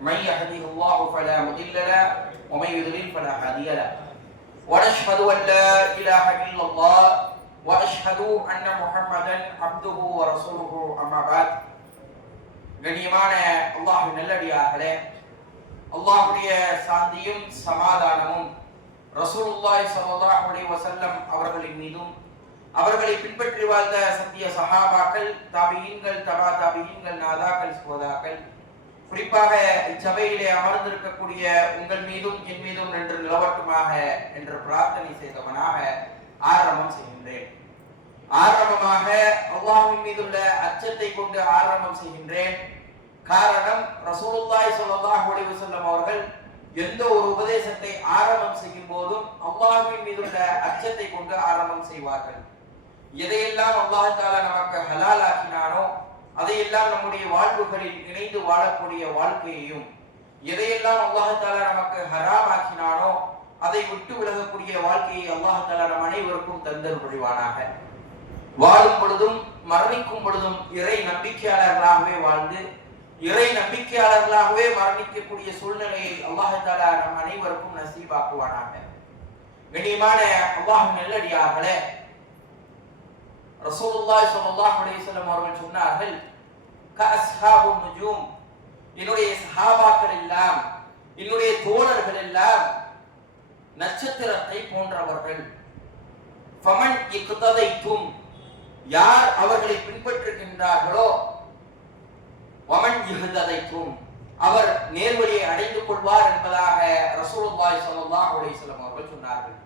من يهده الله فلا مضل له ومن يضلل فلا هادي له ونشهد أن لا إله إلا الله واشهد ان محمدا عبده ورسوله اما بعد கண்ணியமான அல்லாஹ் நல்லடியார்களே அல்லாஹ்வுடைய சாந்தியும் சமாதானமும் ரசூலுல்லாஹி ஸல்லல்லாஹு அலைஹி வஸல்லம் அவர்களின் மீதும் அவர்களை பின்பற்றி வாழ்ந்த சத்திய சஹாபாக்கள் தாபியீன்கள் தபா தாபியீன்கள் நாதாக்கள் சோதாக்கள் குறிப்பாக இச்சபையிலே அமர்ந்திருக்கக்கூடிய உங்கள் மீதும் என் மீதும் நின்று நிலவட்டுமாக என்று பிரார்த்தனை செய்தவனாக ஆரம்பம் செய்கின்றேன். ஆரம்பமாக மீது மீதுள்ள அச்சத்தை கொண்டு ஆரம்பம் செய்கின்றேன். காரணம் ரசூலுல்லாய் சொல்லல்லாஹ் ஒளிவு செல்லும் அவர்கள் எந்த ஒரு உபதேசத்தை ஆரம்பம் செய்யும் போதும் அல்லாஹ்வின் மீதுள்ள அச்சத்தை கொண்டு ஆரம்பம் செய்வார்கள். எதையெல்லாம் அல்லாஹ் தாலா நமக்கு ஹலால் ஆக்கினார் அதையெல்லாம் நம்முடைய வாழ்வுகளில் இணைந்து வாழக்கூடிய வாழ்க்கையையும் எதையெல்லாம் அல்லாஹ் நமக்கு ஹராம் ஆக்கினானோ அதை விட்டு விலகக்கூடிய வாழ்க்கையை அல்லாஹ் நம் அனைவருக்கும் தந்தல் புரிவானாக. வாழும் பொழுதும் மரணிக்கும் பொழுதும் இறை நம்பிக்கையாளர்களாகவே வாழ்ந்து இறை நம்பிக்கையாளர்களாகவே மரணிக்கக்கூடிய சூழ்நிலையை அல்லாஹ் நம் அனைவருக்கும் நசீபாக்குவானாக. கண்ணியமான அல்லாஹ் நல்லடியார்களே ரசூலுல்லாஹி ஸல்லல்லாஹு அலைஹி வஸல்லம் அவர்கள் சொன்னார்கள் என்னுடைய சஹாபாக்கள் எல்லாம் என்னுடைய தோழர்கள் எல்லாம் நட்சத்திரத்தை போன்றவர்கள். ஃபமன் இக்ததைத்தும் யார் அவர்களை பின்பற்றுகின்றார்களோ வமன் இஹ்ததைத்தும் அவர் நேர்வழியை அடைந்து கொள்வார் என்பதாக ரசூலுல்லாஹி ஸல்லல்லாஹு அலைஹி வஸல்லம் அவர்கள் சொன்னார்கள்.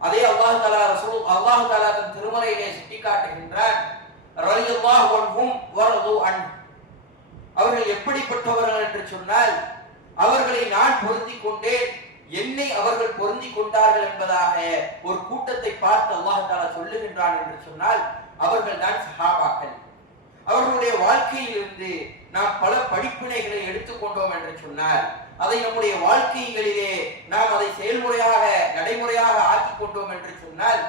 அதே அல்லாஹ் தஆலா ரசூல் அல்லாஹ் தஆலா தன் திருமறையிலே சுட்டிக்காட்டுகின்றார் அவர்கள் எப்படிப்பட்டவர்கள் என்று சொன்னால் அவர்களை நான் பொருந்திக் கொண்டேன் என்னை அவர்கள் பொருந்தி கொண்டார்கள் என்பதாக ஒரு கூட்டத்தை பார்த்து அல்லாஹால சொல்லுகின்றான் என்று சொன்னால் அவர்கள் தான் சஹாபாக்கள். அவர்களுடைய வாழ்க்கையிலிருந்து நாம் பல படிப்பினைகளை எடுத்துக்கொண்டோம் என்று சொன்னால் அதை நம்முடைய வாழ்க்கைகளிலே நாம் அதை செயல்முறையாக நடைமுறையாக ஆக்கி கொண்டோம் என்று சொன்னால்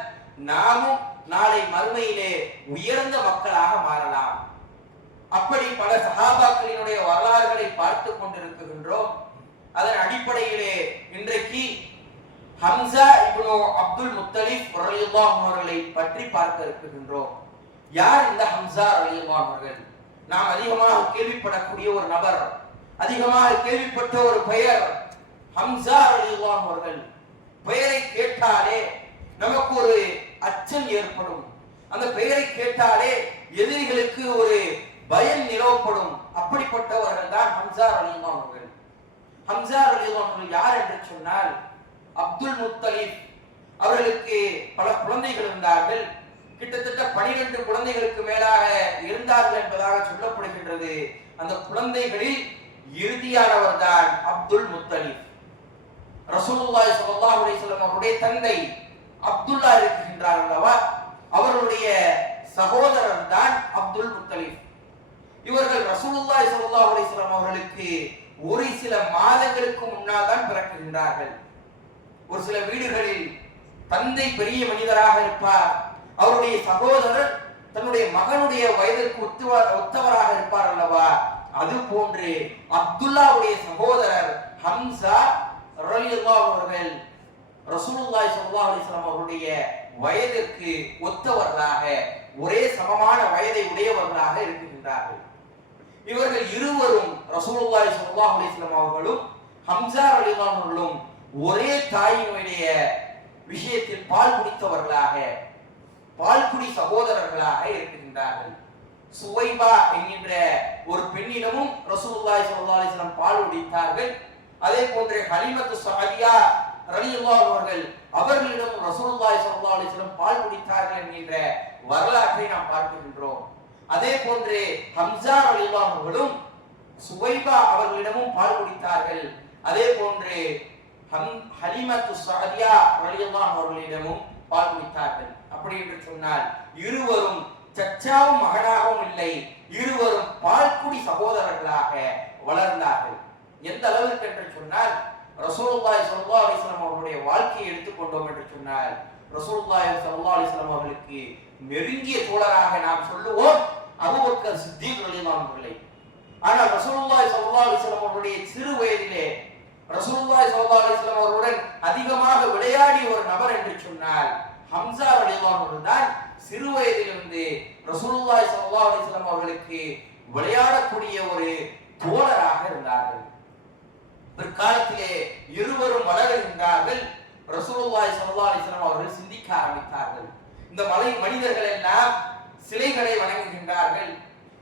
நாமும் நாளை மறுமையிலே உயர்ந்த மக்களாக மாறலாம். அப்படி பல சகாபாக்களினுடைய வரலாறுகளை பார்த்து கொண்டிருக்கின்றோம். அதன் அடிப்படையிலே இன்றைக்கு ஹம்சா இப்னோ அப்துல் முத்தலிப் ரலியல்லாஹு அவர்களை பற்றி பார்க்க இருக்கின்றோம். யார் இந்த ஹம்சா ரலியல்லாஹு அவர்கள்? நாம் அதிகமாக கேள்விப்படக்கூடிய ஒரு நபர் அதிகமாக கேள்விப்பட்ட ஒரு பெயர் ஹம்சா ரலியல்லாஹு அவர்கள். பெயரை கேட்டாலே நமக்கு ஒரு அச்சம் ஏற்படும். அந்த பெயரை கேட்டாலே எதிரிகளுக்கு ஒரு பயம் நிலவப்படும். அப்படிப்பட்டவர்கள் தான் ஹம்சா ரலிமான் அவர்கள். ஹம்சா ரலிமான் அவர்கள் யார் என்று சொன்னால் அப்துல் முத்தலீப் அவர்களுக்கு பல குழந்தைகள் இருந்தார்கள். கிட்டத்தட்ட பனிரெண்டு குழந்தைகளுக்கு மேலாக இருந்தார்கள் என்பதாக சொல்லப்படுகின்றது. அந்த குழந்தைகளில் இறுதியானவர் தான் அப்துல் முத்தலீப். ரசூலுல்லாஹி ஸல்லல்லாஹு அலைஹி வஸல்லம் அவருடைய தந்தை அப்துல்லா இருக்கின்றார் அல்லவா? அவருடைய சகோதரர் தான் அப்துல் முத்தலிப். இவர்கள் ரசூலுல்லாஹி சல்லா அலிஸ்லாம் அவர்களுக்கு ஒரு சில மாதங்களுக்கு முன்னால் தான் பிறக்குகின்றார்கள் ஒரு சில வீடுகளில் தந்தை பெரிய மனிதராக இருப்பார். அவருடைய சகோதரர் தன்னுடைய மகனுடைய வயதிற்கு ஒத்துவ ஒத்தவராக இருப்பார் அல்லவா? அது போன்று அப்துல்லாவுடைய சகோதரர் ஹம்சா அவர்கள் ரசூலுல்லாய் சல்லா அலிஸ்லாம் அவருடைய வயதிற்கு ஒத்தவர்களாக ஒரே சமமான வயதை உடையவர்களாக இருக்கின்றார்கள். இவர்கள் இருவரும் ரசூலுல்லாய் சல்லா அலிஸ்லாம் அவர்களும் ஹம்சா ரலியல்லாஹு அவர்களும் ஒரே தாயினுடைய விஷயத்தில் பால் குடித்தவர்களாக பால்குடி சகோதரர்களாக இருக்கின்றார்கள். சுவைபா என்கின்ற ஒரு பெண்ணிடமும் ரசூலுல்லாய் சல்லா அலிஸ்லாம் பால் குடித்தார்கள். அதே போன்று ஹலிமத்து சஹியா ரலியல்லாஹு அவர்கள் அவர்களிடம் ரசூலுல்லாஹி ஸல்லல்லாஹு அலைஹி வஸல்லம் பால் குடித்தார்கள் என்கின்ற வரலாற்றை நாம் பார்க்கின்றோம். அதே போன்று ஹம்சா ரலியல்லாஹு அவர்களும் சுவைபா அவர்களிடமும் பால் குடித்தார்கள். அதே போன்று ஹம் ஹலிமத்து சாதியா ரலியல்லாஹு அவர்களிடமும் பால் குடித்தார்கள். அப்படி என்று சொன்னால் இருவரும் சச்சாவும் மகனாகவும் இல்லை இருவரும் பால்குடி சகோதரர்களாக வளர்ந்தார்கள். எந்த அளவிற்கு என்று சொன்னால் ரசூலுல்லாஹி ஸல்லல்லாஹு அலைஹி வஸல்லம் அவர்களுடைய வாழ்க்கையை எடுத்துக்கொண்டோம் என்று சொன்னால் ரசூலுல்லாஹி ஸல்லல்லாஹு அலைஹி வஸல்லம் அவர்களுக்கு நெருங்கிய தோழராக நாம் சொல்லுவோம் அபூபக்கர் சித்திக் ரலியல்லாஹு அவர்களை ஆனால் ரசூலுல்லாஹி ஸல்லல்லாஹு அலைஹி வஸல்லம் அவருடைய சிறு வயதிலே ரசூலுல்லாஹி ஸல்லல்லாஹு அலைஹி வஸல்லம் அவர்களுடன் அதிகமாக விளையாடிய ஒரு நபர் என்று சொன்னால் ஹம்சா ரலியல்லாஹு அவர்கள் தான் சிறு வயதிலிருந்து ரசூலுல்லாஹி ஸல்லல்லாஹு அலைஹி வஸல்லம் அவர்களுக்கு விளையாடக்கூடிய ஒரு தோழராக இருந்தார்கள். பிற்காலத்திலே இருவரும் வளருகின்றார்கள். ரசூலுல்லாய் சல்லா அலிஸ்லாம் அவர்கள் சிந்திக்க ஆரம்பித்தார்கள். இந்த மலை மனிதர்கள் எல்லாம் சிலைகளை வணங்குகின்றார்கள்.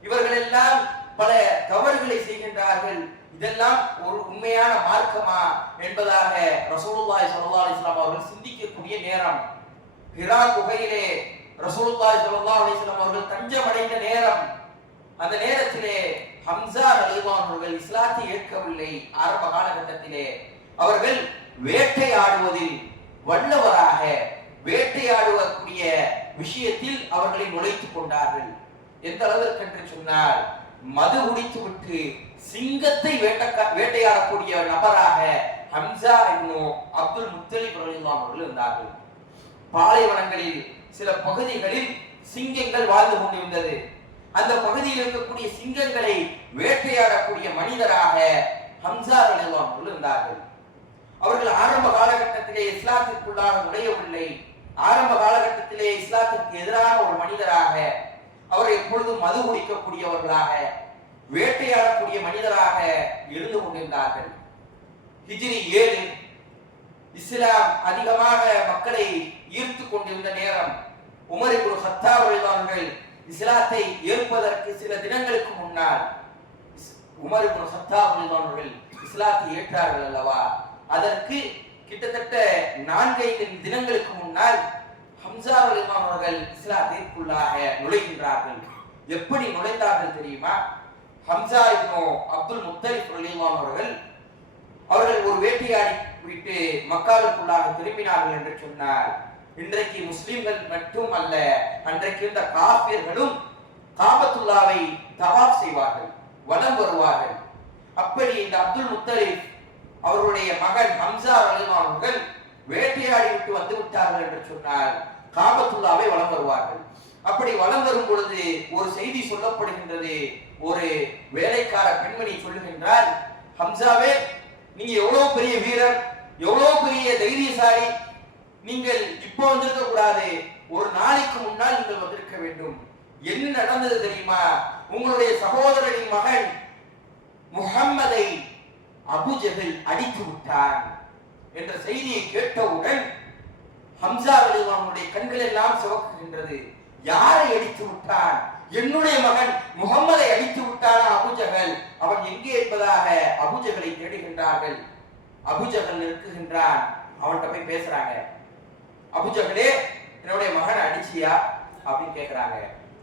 இவர்கள் எல்லாம் பல தவறுகளை செய்கின்றார்கள். இதெல்லாம் ஒரு உண்மையான மார்க்கமா என்பதாக ரசூலுல்லாய் சல்லா அலிஸ்லாம் அவர்கள் சிந்திக்கக்கூடிய நேரம். ஹிரா குகையிலே ரசூலுல்லாய் சல்லா அலிஸ்லாம் அவர்கள் தஞ்சமடைந்த நேரம். அந்த நேரத்திலே ஹம்சா ரலியல்லாஹு அவர்கள் இஸ்லாத்தை ஏற்கவில்லை. ஆரம்ப காலகட்டத்திலே அவர்கள் வேட்டையாடுவதில் வல்லவராக வேட்டையாடுவக்கூடிய விஷயத்தில் அவர்களை நுழைத்துக் கொண்டார்கள். எந்த அளவிற்கு என்று சொன்னால் மது குடித்துவிட்டு சிங்கத்தை வேட்டக்கா வேட்டையாடக்கூடிய நபராக ஹம்சா என்னும் அப்துல் முத்தலிப் ரலியல்லாஹு அவர்கள் இருந்தார்கள். பாலைவனங்களில் சில பகுதிகளில் சிங்கங்கள் வாழ்ந்து கொண்டிருந்தது. அந்த பகுதியில் இருக்கக்கூடிய சிங்கங்களை வேட்டையாடக்கூடிய மனிதராக ஹம்சா ரலியல்லாஹு இருந்தார்கள். அவர்கள் ஆரம்ப காலகட்டத்திலே இஸ்லாத்திற்குள்ளாக நுழையவில்லை. ஆரம்ப காலகட்டத்திலே இஸ்லாத்திற்கு எதிரான ஒரு மனிதராக அவர் எப்பொழுதும் மது குடிக்கக்கூடியவர்களாக வேட்டையாடக்கூடிய மனிதராக இருந்து கொண்டிருந்தார்கள். ஹிஜ்ரி ஏழு இஸ்லாம் அதிகமாக மக்களை ஈர்த்து கொண்டிருந்த நேரம் உமரிபுல் ஹத்தா அவர்கள் இஸ்லாத்தை ஏற்பதற்கு சில தினங்களுக்கு முன்னால் உமர் இப்னு கத்தாப் அவர்கள் இஸ்லாத்தை ஏற்றார்கள் அல்லவா? அதற்கு கிட்டத்தட்ட நான்கைந்து தினங்களுக்கு முன்னால் ஹம்சா ரலிமான் அவர்கள் இஸ்லாத்திற்குள்ளாக நுழைகின்றார்கள். எப்படி நுழைந்தார்கள் தெரியுமா? ஹம்சா இப்னோ அப்துல் முத்தலிப் ரலிமான் அவர்கள் அவர்கள் ஒரு வேட்டையாடி விட்டு மக்காவுக்குள்ளாக திரும்பினார்கள் என்று சொன்னார். இன்றைக்கு முஸ்லிம்கள் மட்டும் அல்ல அன்றைக்கு இருந்த காபியர்களும் காபத்துல்லாவை தவாப் செய்வார்கள் வலம் வருவார்கள். அப்படி இந்த அப்துல் முத்தலிப் அவருடைய மகன் ஹம்சா ரலிமான் அவர்கள் வேட்டையாடி விட்டு வந்து விட்டார்கள் என்று சொன்னால் காபத்துல்லாவை வலம் வருவார்கள். அப்படி வலம் வரும் பொழுது ஒரு செய்தி சொல்லப்படுகின்றது. ஒரு வேலைக்கார பெண்மணி சொல்லுகின்றார் ஹம்சாவே நீங்க எவ்வளவு பெரிய வீரர் எவ்வளவு பெரிய தைரியசாலி நீங்கள் இப்போ வந்திருக்க கூடாது. ஒரு நாளைக்கு முன்னால் நீங்கள் வந்திருக்க வேண்டும். என்ன நடந்தது தெரியுமா? உங்களுடைய சகோதரனின் மகன் முகம்மதை அபுஜகில் அடித்து விட்டான் என்ற செய்தியை கேட்டவுடன் ஹம்சா அவனுடைய கண்கள் எல்லாம் சிவக்குகின்றது. யாரை அடித்து விட்டான்? என்னுடைய மகன் முகம்மதை அடித்து விட்டானா அபுஜகல் அவன் எங்கே என்பதாக அபுஜகளை தேடுகின்றார்கள். அபுஜகல் நிற்குகின்றான். அவன்கிட்ட போய் பேசுறாங்க. அபுஜஹலே என்னுடைய மகனை அடிச்சியா? அப்படின்னு கேட்கிறாங்க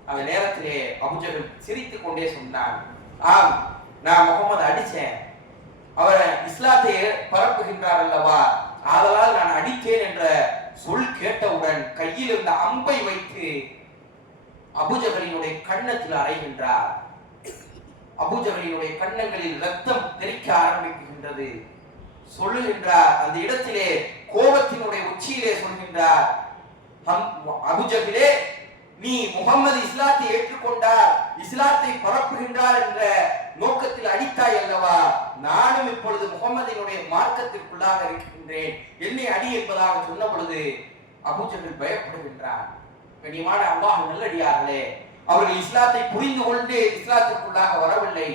அந்த நேரத்திலே அபுஜகன் சிரித்து கொண்டே சொன்னான் ஆம் நான் முகமது அடிச்சேன். அவரை இஸ்லாத்தை பரப்புகின்றார் அல்லவா? ஆதலால் நான் அடித்தேன் என்ற சொல் கேட்டவுடன் கையில் இருந்த அம்பை வைத்து அபுஜகலினுடைய கன்னத்தில் அறைகின்றார். அபுஜகலினுடைய கண்ணங்களில் ரத்தம் தெரிக்க ஆரம்பிக்கின்றது சொல்லுகின்றார் அந்த இடத்திலே கோபத்தினுடைய உச்சியிலே சொல்கின்றார். அபுஜகிலே நீ முகம்மது இஸ்லாத்தை ஏற்றுக்கொண்டார் இஸ்லாத்தை பரப்புகின்றார் என்ற நோக்கத்தில் அடித்தாய் அல்லவா? நானும் இப்பொழுது முகம்மதினுடைய மார்க்கத்திற்குள்ளாக இருக்கின்றேன். என்னை அடி என்பதாக சொன்ன பொழுது அபூஜஹல் பயப்படுகின்றார் கண்ணியமான அல்லாஹ் நல்லடியார்களே அவர்கள் இஸ்லாத்தை புரிந்து கொண்டு இஸ்லாத்திற்குள்ளாக வரவில்லை.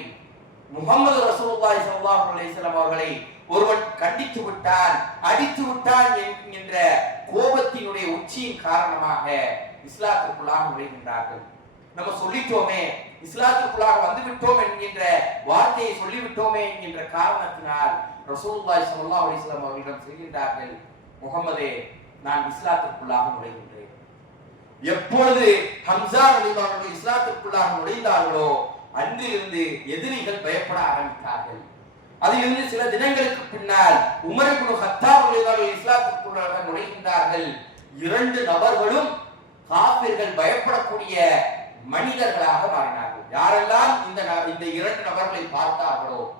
முகமது ரசூல்லாய் ஸல்லல்லாஹு அலைஹி அவர்களை ஒருவன் கண்டித்து விட்டான் அடித்து விட்டான் என்கின்ற கோபத்தினுடைய உச்சியின் காரணமாக இஸ்லாத்திற்குள்ளாக நுழைகின்றார்கள். நம்ம சொல்லிட்டோமே இஸ்லாத்திற்குள்ளாக வந்து விட்டோம் என்கின்ற வார்த்தையை சொல்லிவிட்டோமே என்கின்ற காரணத்தினால் ரசூல்லாய் சல்லா அலிஸ்லாம் அவர்களிடம் சொல்கின்றார்கள் முகமதே நான் இஸ்லாத்திற்குள்ளாக நுழைகின்றேன். எப்பொழுது ஹம்சா ரலியல்லாஹு இஸ்லாத்திற்குள்ளாக நுழைந்தார்களோ அன்றிலிருந்து எதிரிகள் பயப்பட ஆரம்பித்தார்கள். அதிலிருந்து சில தினங்களுக்கு பின்னால் உமர் இப்னு ஹத்தாப் ரலியல்லாஹு இஸ்லாத்துக்குள்ளாக நுழைகின்றார்கள். இரண்டு நபர்களும் காப்பிர்கள் பயப்படக்கூடிய மனிதர்களாக மாறினார்கள். யாரெல்லாம் இந்த ந- இந்த இரண்டு நபர்களை பார்த்தார்களோ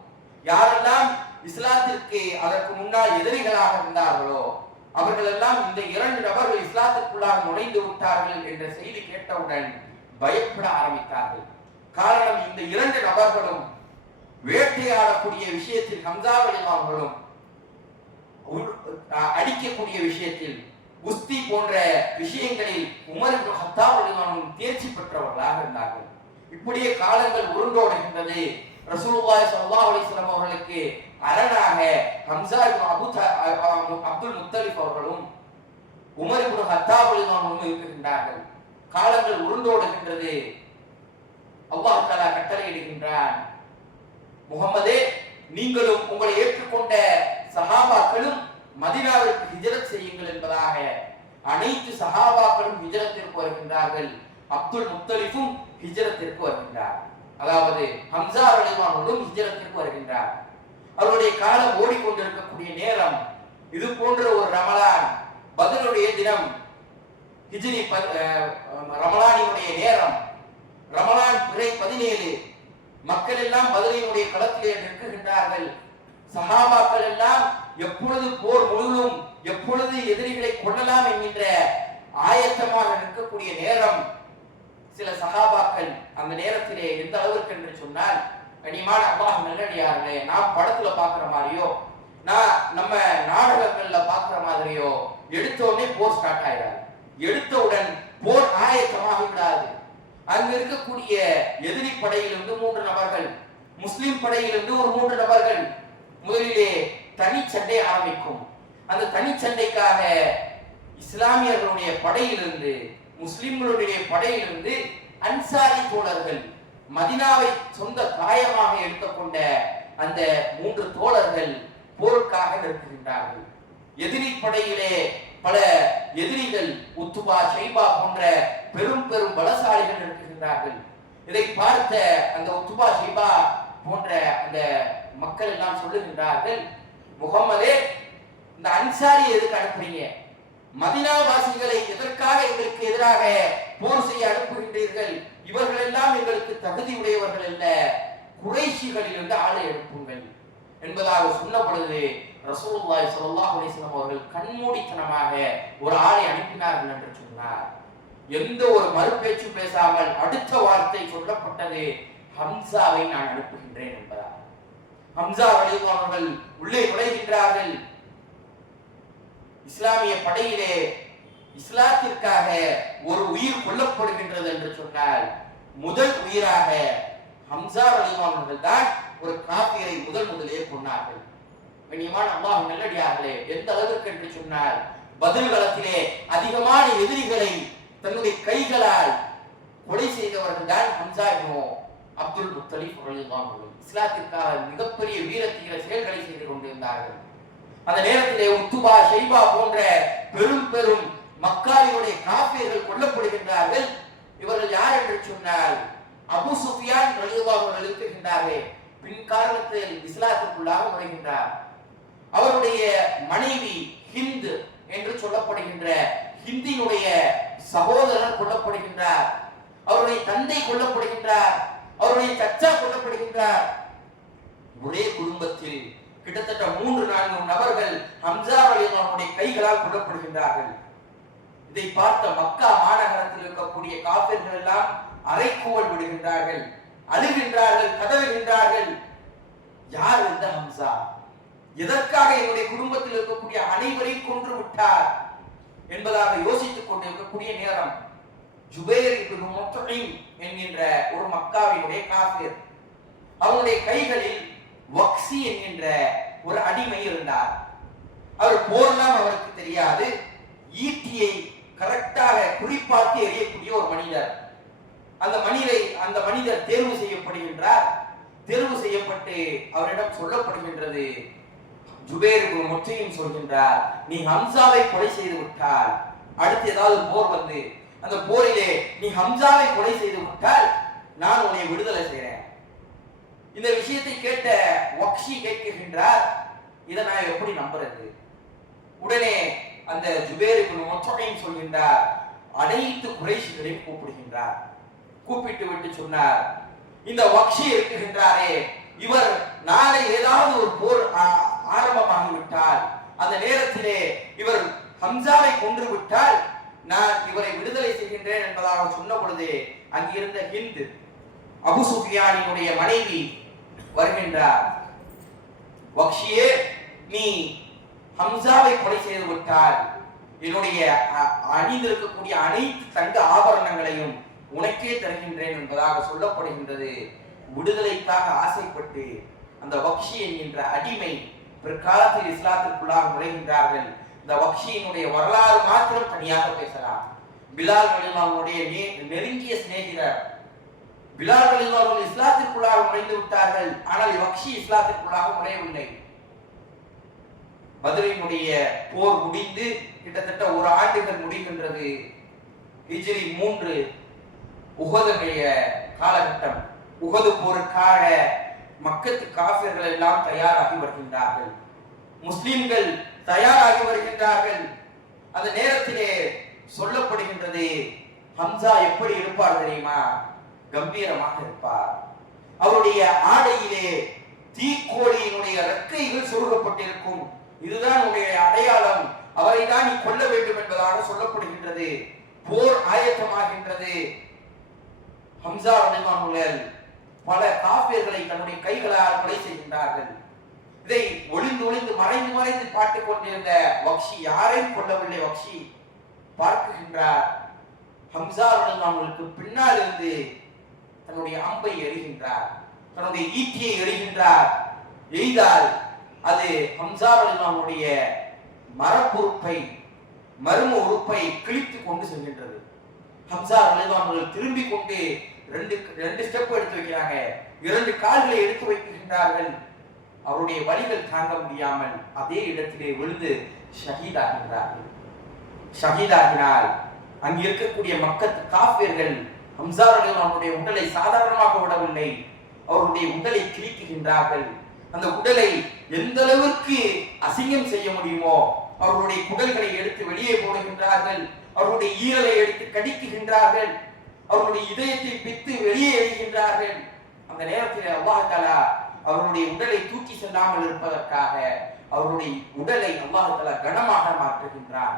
யாரெல்லாம் இஸ்லாத்திற்கு அதற்கு முன்னால் எதிரிகளாக இருந்தார்களோ அவர்கள் எல்லாம் இந்த இரண்டு நபர்கள் இஸ்லாத்திற்குள்ளாக நுழைந்து விட்டார்கள் என்ற செய்தி கேட்டவுடன் பயப்பட ஆரம்பித்தார்கள். காரணம் இந்த இரண்டு நபர்களும் வேட்டையாடக்கூடிய விஷயத்தில் ஹம்சா அவர்களும் அடிக்கக்கூடிய விஷயத்தில் குஸ்தி போன்ற விஷயங்களில் உமர் இப்னு ஹத்தாப் தேர்ச்சி பெற்றவர்களாக இருந்தார்கள். இப்படியே காலங்கள் உருண்டோடுகின்றது. ரசூலுல்லாஹி ஸல்லல்லாஹு அலைஹி வஸல்லம் அவர்களுக்கு அரணாக Hamza ibn Abu Abdul Muttalib அவர்களும் உமர் இப்னு ஹத்தாப் ரலியல்லாஹு இருக்கின்றார்கள். காலங்கள் உருண்டோடுகின்றது. அல்லாஹ் தஆலா கட்டளையிடுகின்றான். முகமதே நீங்களும் உங்களை ஏற்றுக்கொண்ட சஹாபாக்களும் மதினாவிற்கு ஹிஜரத் செய்யுங்கள் என்பதாக அனைத்து சகாபாக்களும் ஹிஜரத்திற்கு வருகின்றார்கள். அப்துல் முத்தலிஃபும் ஹிஜரத்திற்கு வருகின்றார். அதாவது ஹம்சா ரலிமானும் ஹிஜரத்திற்கு வருகின்றார். அவருடைய காலம் ஓடிக்கொண்டிருக்கக்கூடிய நேரம் இது போன்ற ஒரு ரமலான் பதிலுடைய தினம் ஹிஜினி ரமலானியுடைய நேரம் ரமலான் பிறை பதினேழு மக்கள் எல்லாம் மதுரையினுடைய களத்திலே நிற்கின்றார்கள் சகாபாக்கள் எல்லாம் எப்பொழுது போர் முழுதும் எப்பொழுது எதிரிகளை கொள்ளலாம் என்கின்ற ஆயத்தமாக நிற்கக்கூடிய நேரம் சில சகாபாக்கள் அந்த நேரத்திலே எந்த அளவிற்கு என்று சொன்னால் கனிமான அல்லாஹ் நல்லடியார்களே நான் படத்துல பாக்குற மாதிரியோ நான் நம்ம நாடகங்கள்ல பாக்குற மாதிரியோ எடுத்த உடனே போர் ஸ்டார்ட் ஆயிடாது. எடுத்தவுடன் போர் ஆயத்தமாக விடாது அங்க இருக்கக்கூடிய எதிரி படையிலிருந்து மூன்று நபர்கள் முஸ்லிம் படையிலிருந்து ஒரு மூன்று நபர்கள் முதலிலே தனிச்சண்டை ஆரம்பிக்கும். அந்த தனிச்சண்டைக்காக இஸ்லாமியர்களுடைய படையிலிருந்து முஸ்லிம்களுடைய படையிலிருந்து அன்சாரி தோழர்கள் மதினாவை சொந்த காயமாக எடுத்துக்கொண்ட அந்த மூன்று தோழர்கள் போருக்காக நிற்கின்றார்கள். எதிரி படையிலே பல எதிரிகள் உத்துபா ஷைபா போன்ற பெரும் பெரும் பலசாலிகள் இருக்கின்றார்கள். இதை பார்த்த அந்த உத்துபா ஷைபா போன்ற அந்த மக்கள் எல்லாம் சொல்லுகின்றார்கள் முகம்மதே இந்த அன்சாரி எதுக்கு அனுப்புறீங்க? மதினாவாசிகளை எதற்காக எங்களுக்கு எதிராக போர் செய்ய அனுப்புகின்றீர்கள்? இவர்கள் எல்லாம் எங்களுக்கு தகுதி உடையவர்கள் அல்ல. குறைசிகளிலிருந்து ஆளை அனுப்புங்கள். என்பதாக சொன்ன பொழுது ரசூலுல்லாஹி ஸல்லல்லாஹு அலைஹி வஸல்லம் அவர்கள் கண்மூடித்தனமாக ஒரு ஆளை அனுப்பினார்கள் என்று சொன்னார். எந்த ஒரு மறுபேச்சு பேசாமல் அடுத்த வார்த்தை சொல்லப்பட்டது ஹம்சாவை நான் அனுப்புகின்றேன் என்பதாக ஹம்சா ரலியல்லாஹு உள்ளே நுழைகின்றார்கள். இஸ்லாமிய படையிலே இஸ்லாத்திற்காக ஒரு உயிர் கொல்லப்படுகின்றது என்று சொன்னால் முதல் உயிராக ஹம்சா ரலியல்லாஹு தான் ஒரு காபியரை முதல் முதலே கொண்டார்கள். கண்ணியமான அல்லாஹ் நல்லடியார்களே எந்த அளவிற்கு என்று சொன்னால் பதில் களத்திலே அதிகமான எதிரிகளை தன்னுடைய கைகளால் கொலை செய்தவர்கள் தான் ஹம்சா அப்துல் முத்தலிப் ரலியல்லாஹு அன்ஹு. இஸ்லாத்திற்காக மிகப்பெரிய வீர தீர செயல்களை செய்து கொண்டிருந்தார்கள். அந்த நேரத்திலே உத்துபா ஷைபா போன்ற பெரும் பெரும் மக்காவினுடைய காப்பியர்கள் கொல்லப்படுகின்றார்கள். இவர்கள் யார் என்று சொன்னால் அபு சுஃபியான் ரலியல்லாஹு அவர்கள் இருக்கின்றார்கள் பின் காரணத்தில் இஸ்லாத்திற்குள்ளாக நுழைகின்றார். அவருடைய மனைவி ஹிந்த் என்று சொல்லப்படுகின்ற ஹிந்தியினுடைய சகோதரர் கொல்லப்படுகின்றார். அவருடைய தந்தை கொல்லப்படுகின்றார். அவருடைய சச்சா கொல்லப்படுகின்றார். ஒரே குடும்பத்தில் கிட்டத்தட்ட மூன்று நான்கு நபர்கள் ஹம்சா அலிகளுடைய கைகளால் கொல்லப்படுகின்றார்கள். இதை பார்த்த மக்கா மாநகரத்தில் இருக்கக்கூடிய காபிர்கள் எல்லாம் அரைக்கோவல் விடுகின்றார்கள். அழுகின்றார்கள் கதறுகின்றார்கள் யார் இந்த ஹம்சா? எதற்காக என்னுடைய குடும்பத்தில் இருக்கக்கூடிய அனைவரையும் கொன்று விட்டார் என்பதாக யோசித்துக் கொண்டிருக்கக்கூடிய நேரம். ஜுபேர் இப்னு என்கின்ற ஒரு மக்காவினுடைய காபிர் அவருடைய கைகளில் வக்சி என்கின்ற ஒரு அடிமை இருந்தார். அவர் போர்லாம் அவருக்கு தெரியாது. ஈட்டியை கரெக்டாக குறிப்பார்த்து எறியக்கூடிய ஒரு மனிதர். அந்த மனிதை அந்த மனிதர் தேர்வு செய்யப்படுகின்றார். தேர்வு செய்யப்பட்டு அவரிடம் சொல்லப்படுகின்றது ஜுபேர் முற்றையும் சொல்கின்றார் நீ ஹம்சாவை கொலை செய்து விட்டால் அடுத்து ஏதாவது போர் வந்து அந்த போரிலே நீ ஹம்சாவை கொலை செய்து விட்டால் நான் உன்னை விடுதலை செய்கிறேன் இந்த விஷயத்தை கேட்ட வக்ஷி கேட்கின்றார் இதை நான் எப்படி நம்புறது? உடனே அந்த ஜுபேர் இப்னு முத்ஐம் சொல்கின்றார் அனைத்து குறைஷிகளையும் கூப்பிடுகின்றார். கூப்பிட்டு விட்டு சொன்னார். இந்த வக்ஷி இருக்குகின்றாரே இவர் நாளை ஏதாவது ஒரு போர் ஆ- ஆரம்பமாகிவிட்டால் அந்த நேரத்திலே இவர் ஹம்சாவை கொன்று விட்டால் நான் இவரை விடுதலை செய்கின்றேன் என்பதாக சொன்ன பொழுது அங்கிருந்த ஹிந்து அபு சுஃபியானினுடைய மனைவி வருகின்றார். வக்ஷியே நீ ஹம்சாவை கொலை செய்து விட்டால் என்னுடைய அ- அணிந்திருக்கக்கூடிய அனைத்து தங்க ஆபரணங்களையும் உனக்கே தருகின்றேன் என்பதாக சொல்லப்படுகின்றது. விடுதலைக்காக ஆசைப்பட்டு அந்த வக்ஷி என்கின்ற அடிமை பிற்காலத்தில் இஸ்லாத்திற்குள்ளாக நுழைகின்றார்கள். இந்த வக்ஷியினுடைய வரலாறு மாத்திரம் தனியாக பேசலாம். பிலால் அவனுடைய நெருங்கிய சிநேகிதர். பிலால் அவர்கள் இஸ்லாத்திற்குள்ளாக நுழைந்து விட்டார்கள். ஆனால் வக்ஷி இஸ்லாத்திற்குள்ளாக நுழையவில்லை. மதுரையினுடைய போர் முடிந்து கிட்டத்தட்ட ஒரு ஆண்டுகள் முடிகின்றது. ஹிஜ்ரி மூன்று உகதுடைய காலகட்டம் உகது போருக்காக மக்கத்து காசியர்கள் எல்லாம் தயாராகி வருகின்றார்கள். முஸ்லிம்கள் தயாராகி வருகின்றார்கள். அந்த நேரத்திலே சொல்லப்படுகின்றது ஹம்சா எப்படி இருப்பார் தெரியுமா? கம்பீரமாக இருப்பார். அவருடைய ஆடையிலே தீக்கோழியினுடைய ரெக்கைகள் சுருகப்பட்டிருக்கும். இதுதான் உன்னுடைய அடையாளம். அவரை தான் நீ கொல்ல வேண்டும் என்பதாக சொல்லப்படுகின்றது. போர் ஆயத்தமாகின்றது. ஹம்சா ரலியல்லாஹுவர்கள் பல காப்பியர்களை தன்னுடைய கைகளால் கொலை செய்கின்றார்கள். இதை ஒளிந்து ஒளிந்து மறைந்து மறைந்து பார்த்துக் கொண்டிருந்த வக்ஷி யாரையும் கொல்லவில்லை வக்ஷி. பார்க்குகின்றார். ஹம்சா ரலியல்லாஹுவர்களுக்கு பின்னால் இருந்து தன்னுடைய அம்பை எறிகின்றார். தன்னுடைய ஈட்டியை எறிகின்றார். எய்தால் அது ஹம்சா ரலியல்லாஹுடைய மரப்புறுப்பை மரும உறுப்பை கிழித்து கொண்டு செல்கின்றது. ஹம்சா ரலியல்லாஹு திரும்பிக் கொண்டு ரெண்டு ரெண்டு ஸ்டெப் எடுத்து வைக்கிறாங்க. இரண்டு கால்களை எடுத்து வைக்கின்றார்கள். அவருடைய வழிகள் தாங்க முடியாமல் அதே இடத்திலே விழுந்து ஷஹீதாகின்றார்கள். ஷஹீதாகினால் அங்கு இருக்கக்கூடிய மக்கள் காஃபியர்கள் ஹம்சா அவருடைய உடலை சாதாரணமாக விடவில்லை. அவருடைய உடலை கிழிக்குகின்றார்கள் அந்த உடலை எந்த அளவிற்கு அசிங்கம் செய்ய முடியுமோ அவர்களுடைய குடல்களை எடுத்து வெளியே போடுகின்றார்கள். அவருடைய ஈரலை எடுத்து கடிக்குகின்றார்கள். அவருடைய இதயத்தை பித்து வெளியே எறிகின்றார்கள். அந்த நேரத்தில் அல்லாஹ் தலா அவருடைய உடலை தூக்கி செல்லாமல் இருப்பதற்காக அவருடைய உடலை அல்லாஹ் தலா கனமாக மாற்றுகின்றார்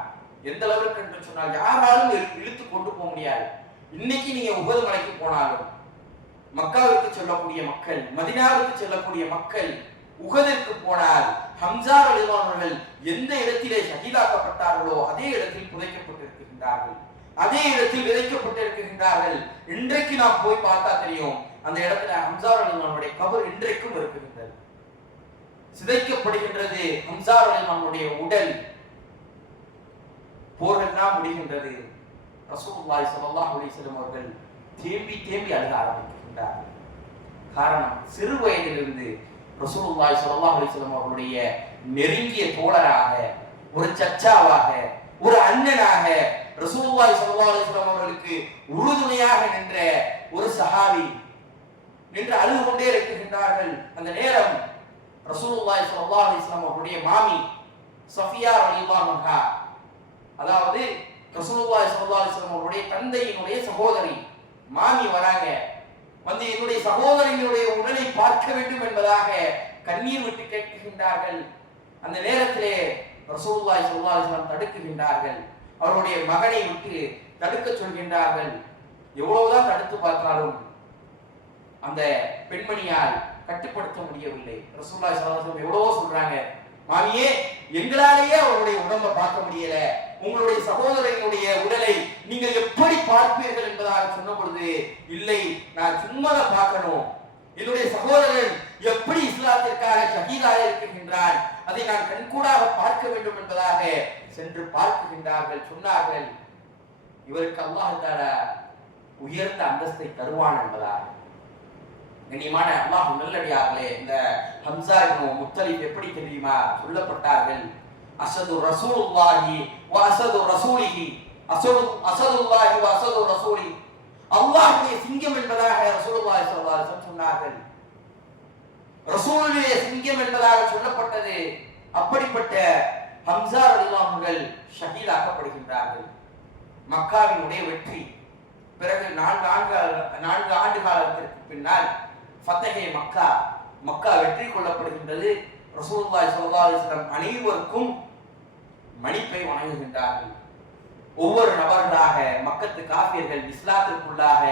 எந்த அளவுக்கு என்று சொன்னால் யாராலும் இழுத்து கொண்டு போக முடியாது. இன்னைக்கு நீங்க உபது மலைக்கு போனாலும் மக்காவிற்கு செல்லக்கூடிய மக்கள் மதினாவிற்கு செல்லக்கூடிய மக்கள் உகதிற்கு போனால் ஹம்சா அலிவானவர்கள் எந்த இடத்திலே ஷஹீதாக்கப்பட்டார்களோ அதே இடத்தில் புதைக்கப்பட்டிருக்கின்றார்கள். அதே இடத்தில் விதைக்கப்பட்டிருக்கின்றார்கள். இன்றைக்கு நாம் போய் பார்த்தா தெரியும் அந்த இடத்துல ஹம்சார் அலிவானுடைய கபர் இன்றைக்கும் இருக்கின்றது. சிதைக்கப்படுகின்றது ஹம்சார் அலிவானுடைய உடல். போரெல்லாம் முடிகின்றது. ரசூலுல்லாஹி ஸல்லல்லாஹு அலைஹி வஸல்லம் அவர்கள் தேம்பி தேம்பி அழுக ஆரம்பிக்கின்றார்கள். காரணம் சிறு வயதிலிருந்து ரசூலுல்லாஹி ஸல்லல்லாஹு அலைஹி வஸல்லம் அவர்களுடைய நெருங்கிய தோழராக ஒரு சச்சாவாக ஒரு அண்ணனாக ரசூலுல்லாஹி ஸல்லல்லாஹு அலைஹி வஸல்லம் அவர்களுக்கு உறுதுணையாக நின்ற ஒரு சஹாபி நின்று அழுது கொண்டே இருக்கின்றார்கள் அந்த நேரம் ரசூலுல்லாஹி ஸல்லல்லாஹு அலைஹி வஸல்லம் மாமி சஃபியா ரலியல்லாஹு அன்ஹா அதாவது ரசூலுல்லாஹி ஸல்லல்லாஹு அலைஹி வஸல்லம் அவருடைய தந்தையினுடைய சகோதரி மாமி வராங்க. வந்து என்னுடைய சகோதரியினுடைய உடலை பார்க்க வேண்டும் என்பதாக கண்ணீர் விட்டு கேட்கின்றார்கள் அந்த நேரத்திலே ரசூலுல்லாஹி ஸல்லல்லாஹு அலைஹி வஸல்லம் தடுக்குகின்றார்கள். அவருடைய மகனை விட்டு தடுக்க சொல்கின்றார்கள். எவ்வளவுதான் தடுத்து பார்த்தாலும் அந்த பெண்மணியால் கட்டுப்படுத்த முடியவில்லை. ரசூல்லா ஸல்லல்லாஹு எவ்வளவோ சொல்றாங்க. மாமியே எங்களாலேயே அவருடைய உடம்ப பார்க்க முடியல. உங்களுடைய சகோதரனுடைய உடலை நீங்கள் எப்படி பார்ப்பீர்கள் என்பதாக சொன்ன பொழுது இல்லை நான் சும்மா பார்க்கணும். என்னுடைய சகோதரன் எப்படி இஸ்லாத்திற்காக ஷகீதாக இருக்கின்றான். அதை நான் கண்கூடாக பார்க்க வேண்டும் என்பதாக சென்று பார்க்குகின்றார்கள் சொன்னார்கள் இவருக்கு அல்லாஹால உயர்ந்த அந்தஸ்தை தருவான் என்பதாக கண்ணியமான அல்லாஹ் நல்லடியார்களே இந்த ஹம்சா இப்னு முத்தலிப் எப்படி தெரியுமா சொல்லப்பட்டார்கள்? அசது ரசூலுல்லாஹி வ அசது ரசூலிஹி அசது அசதுல்லாஹி வ அசது ரசூலி. அல்லாஹ்வுடைய சிங்கம் என்பதாக ரசூலுல்லாஹி ஸல்லல்லாஹு அலைஹி வஸல்லம் சொன்னார்கள். ரசூலுடைய சிங்கம் என்பதாக சொல்லப்பட்டது அப்படிப்பட்ட ஹம்சா ரலியல்லாஹுகள் ஷஹீதாக்கப்படுகின்றார்கள். மக்காவினுடைய வெற்றி. பிறகு நான்கு ஆண்டு நான்கு ஆண்டு காலத்திற்கு பின்னால் ஃபத்தகே மக்கா மக்கா வெற்றி கொள்ளப்படுகின்றது. ரசூல்லாய் ஸல்லல்லாஹு அனைவருக்கும் மணிப்பை வணங்குகின்றார்கள் ஒவ்வொரு நபர்களாக மக்கத்து காப்பியர்கள் இஸ்லாத்திற்குள்ளாக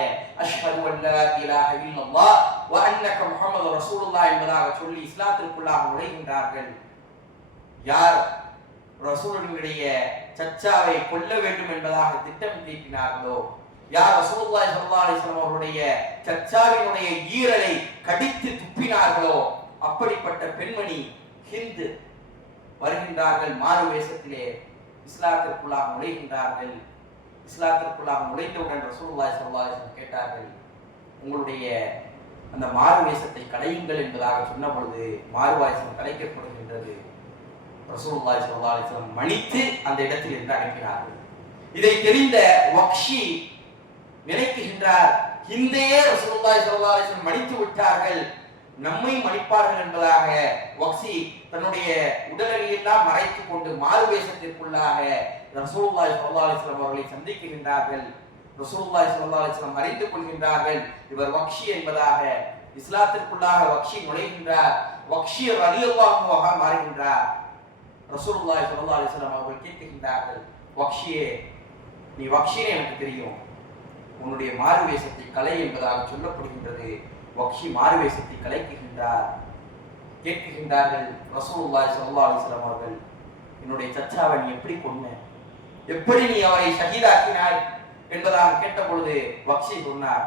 அஷ்ஹது அல்ல இலாஹ இல்லல்லாஹ் வ அன்னக முஹம்மது ரசூலுல்லாஹ் என்பதாக சொல்லி இஸ்லாத்திற்குள்ளாக நுழைகின்றார்கள். யார்? ரசூலுடைய சச்சாவை கொல்ல வேண்டும் என்பதாக திட்டம் தீட்டினார்களோ? யார் ரசூலுல்லாஹி ஸல்லல்லாஹு அலைஹி வஸல்லம் அவருடைய சச்சாவினுடைய ஈரலை கடித்து துப்பினார்களோ? அப்படிப்பட்ட பெண்மணி ஹிந்து வருகின்றார்கள் மாறு வேஷத்திலே இஸ்லாத்திற்குள்ளாக நுழைகின்றார்கள். இஸ்லாத்திற்குள்ளாக நுழைந்தவுடன் ரசூலுல்லாஹி ஸல்லல்லாஹு அலைஹி வஸல்லம் கேட்டார்கள் உங்களுடைய அந்த மாறு வேஷத்தை களையுங்கள் என்பதாக சொன்ன பொழுது மாறுவாசம் கலைக்கப்படுகின்றது. ரசூலுல்லாஹி ஸல்லல்லாஹு அலைஹி வஸல்லம் மணித்து அந்த இடத்தில் இருந்து அனுப்பினார்கள். இதை தெரிந்த வக்ஷி நினைக்குகின்றார் ஹிந்தையே ரசூலுல்லாஹி ஸல்லல்லாஹு அலைஹி வஸல்லம் மணித்து விட்டார்கள். நம்மை மன்னிப்பார்கள் என்பதாக வக்சி தன்னுடைய உடலை எல்லாம் மறைத்துக் கொண்டு மாறு வேஷத்திற்குள்ளாக ரசூலுல்லாஹி ஸல்லல்லாஹு அலைஹி வஸல்லம் அவர்களை சந்திக்கின்றார்கள். ரசூலுல்லாஹி ஸல்லல்லாஹு அலைஹி வஸல்லம் அறிந்து கொள்கின்றார்கள். இவர் வக்ஷி என்பதாக இஸ்லாத்திற்குள்ளாக வக்ஷி நுழைகின்றார். வக்ஷி ரலியல்லாஹு மாறுகின்றார். ரசூலுல்லாய் சொல்லா அலைஹி வஸல்லம் அவர்கள் கேட்கின்றார்கள் வக்ஷியே நீ வக்ஷினே எனக்கு தெரியும். உன்னுடைய மாறுவேசத்தை கலை என்பதாக சொல்லப்படுகின்றது. வக்ஷி மாறுவேசத்தை கலைக்குகின்றார். கேட்குகின்றார்கள் ரசூலுல்லாய் சொல்லா அலைஹி வஸல்லம் அவர்கள் என்னுடைய சச்சாவை நீ எப்படி கொன்ன? எப்படி நீ அவரை ஷஹீதாக்கினாய்? என்பதாக கேட்ட பொழுது வக்ஷி சொன்னார்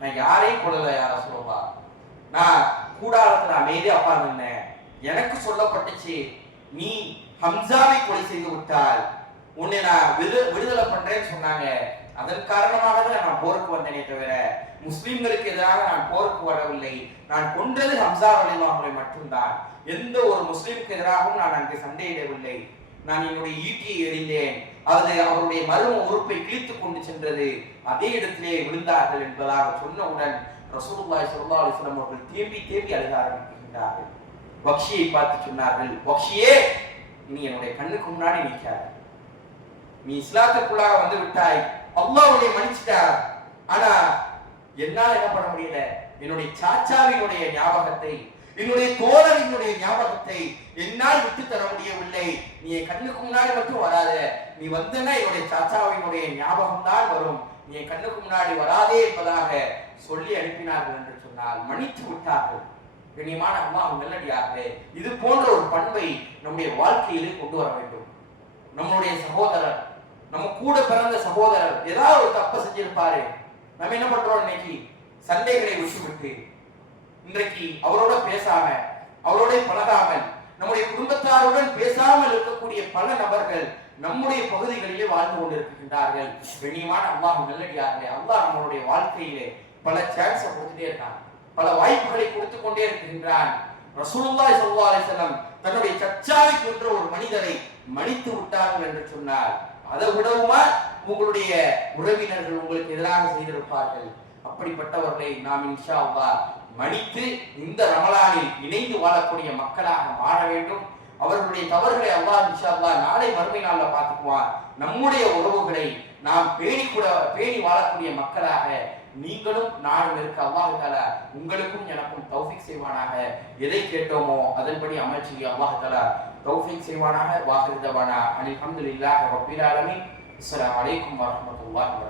நான் யாரையும் கொள்ளல யார சொல்லுவா நான் அமைதி அப்பா உட்கார்ந்துருந்தேன் எனக்கு சொல்லப்பட்டுச்சு நீ ஹம்சாவை கொலை செய்து விட்டால் உன்னை நான் விடு விடுதலை பண்றேன்னு சொன்னாங்க. அதன் காரணமாக தான் நான் போருக்கு வந்தேனே தவிர முஸ்லிம்களுக்கு எதிராக நான் போருக்கு வரவில்லை. நான் கொன்றது ஹம்சா அலிவாங்களை மட்டும்தான். எந்த ஒரு முஸ்லிமுக்கு எதிராகவும் நான் அங்கு சண்டையிடவில்லை. நான் என்னுடைய ஈட்டியை எறிந்தேன். அது அவருடைய மர்ம உறுப்பை கிழித்துக் கொண்டு சென்றது. அதே இடத்திலே விழுந்தார்கள் என்பதாக சொன்னவுடன் ரசூலுல்லாய் சொல்லா அலைஹி அவர்கள் தேம்பி தேம்பி அழுக ஆரம்பிக்கின்றார்கள். பக்ஷியை பார்த்து சொன்னார்கள். பக்ஷியே நீ என்னுடைய கண்ணுக்கு முன்னாடி நிற்காத. நீ இஸ்லாத்துக்குள்ளாக வந்து விட்டாய். அல்லாஹ் உன்னை மன்னிச்சிட்டார். ஆனா என்னால் என்ன பண்ண முடியல? என்னுடைய சாச்சாவினுடைய ஞாபகத்தை என்னுடைய தோழரினுடைய ஞாபகத்தை என்னால் விட்டு தர முடியவில்லை. நீ என் கண்ணுக்கு முன்னாடி மட்டும் வராத. நீ வந்தனா என்னுடைய சாச்சாவினுடைய ஞாபகம் தான் வரும். நீ என் கண்ணுக்கு முன்னாடி வராதே என்பதாக சொல்லி அனுப்பினார்கள் என்று சொன்னால் மன்னித்து விட்டார்கள். கண்ணியமான அம்மா நல்லடியாக இது போன்ற ஒரு பண்பை நம்முடைய வாழ்க்கையிலே கொண்டு வர வேண்டும். நம்முடைய சகோதரர் நம்ம கூட பிறந்த சகோதரர் ஏதாவது ஒரு தப்பை செஞ்சிருப்பாரு. நம்ம என்ன பண்றோம் இன்னைக்கு? சண்டைகளை விட்டு இன்றைக்கு அவரோட பேசாம அவரோட பழகாமல் நம்முடைய குடும்பத்தாருடன் பேசாமல் இருக்கக்கூடிய பல நபர்கள் நம்முடைய பகுதிகளிலே வாழ்ந்து கொண்டிருக்கின்றார்கள். கண்ணியமான அல்லாஹ் நல்லடியார்களே அல்லாஹ் நம்மளுடைய வாழ்க்கையிலே பல சான்ஸை கொடுத்துட்டே இருக்காங்க பல வாய்ப்புகளை கொடுத்து கொண்டே இருக்கின்றான். ரசூலுல்லாய் சல்லா அலைஹி தன்னுடைய சச்சாவை கொன்ற ஒரு மனிதரை மன்னித்து விட்டார்கள் என்று சொன்னார். அதை விடவுமா உங்களுடைய உறவினர்கள் உங்களுக்கு எதிராக செய்திருப்பார்கள். அப்படிப்பட்டவர்களை நாம் இன்ஷா அல்லா மன்னித்து இந்த ரமலானில் இணைந்து வாழக்கூடிய மக்களாக மாற வேண்டும். அவர்களுடைய தவறுகளை அல்லாஹ் இன்ஷா அல்லா நாளை மறுமை நாள்ல பார்த்துக்குவார் நம்முடைய உறவுகளை நாம் பேணி கூட பேணி வாழக்கூடிய மக்களாக நீங்களும் நானும் இருக்க அல்லாஹ் தாலா உங்களுக்கும் எனக்கும் தௌஃபிக் செய்வானாக. எதை கேட்டோமோ அதன்படி அமைச்சி செய்ய தாலா தௌஃபிக் செய்வானாக வாஹிருதவானா அனில் அல்ஹம்துலில்லாஹி ரப்பில் ஆலமீன். அஸ்லாம் வலைக்கம் வரமத்துல்லாஹ்